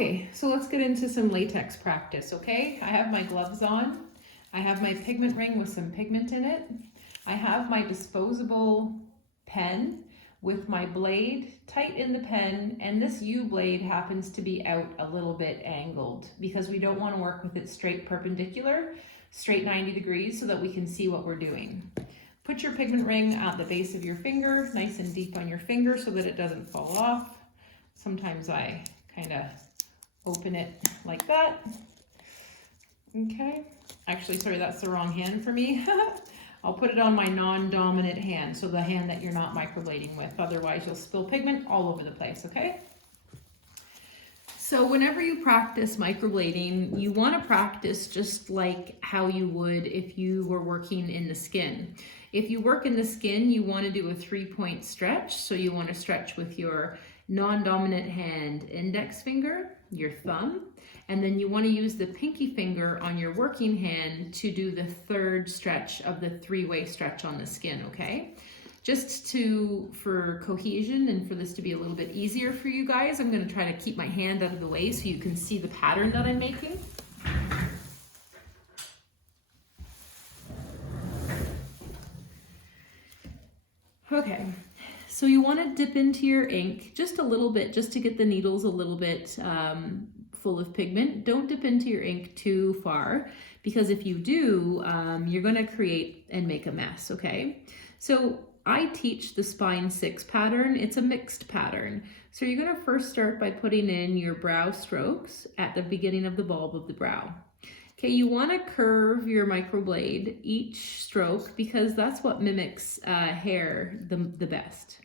Okay, so let's get into some latex practice, okay? I have my gloves on. I have my pigment ring with some pigment in it. I have my disposable pen with my blade tight in the pen, and this U blade happens to be out a little bit angled because we don't want to work with it straight perpendicular, straight 90 degrees, so that we can see what we're doing. Put your pigment ring at the base of your finger, nice and deep on your finger so that it doesn't fall off. Sometimes I kind of open it like that. Okay, actually, sorry, that's the wrong hand for me. I'll put it on my non-dominant hand, so the hand that you're not microblading with, otherwise you'll spill pigment all over the place, okay? So whenever you practice microblading, you want to practice just like how you would if you were working in the skin. If you work in the skin, you want to do a 3-point stretch. So you want to stretch with your non-dominant hand index finger, your thumb, and then you want to use the pinky finger on your working hand to do the third stretch of the 3-way stretch on the skin, okay? Just for cohesion and for this to be a little bit easier for you guys, I'm going to try to keep my hand out of the way so you can see the pattern that I'm making. Okay, so you want to dip into your ink just a little bit, just to get the needles a little bit full of pigment. Don't dip into your ink too far, because if you do, you're going to create and make a mess, okay? So I teach the spine 6 pattern. It's a mixed pattern. So you're going to first start by putting in your brow strokes at the beginning of the bulb of the brow. Okay, you want to curve your microblade each stroke because that's what mimics hair the best.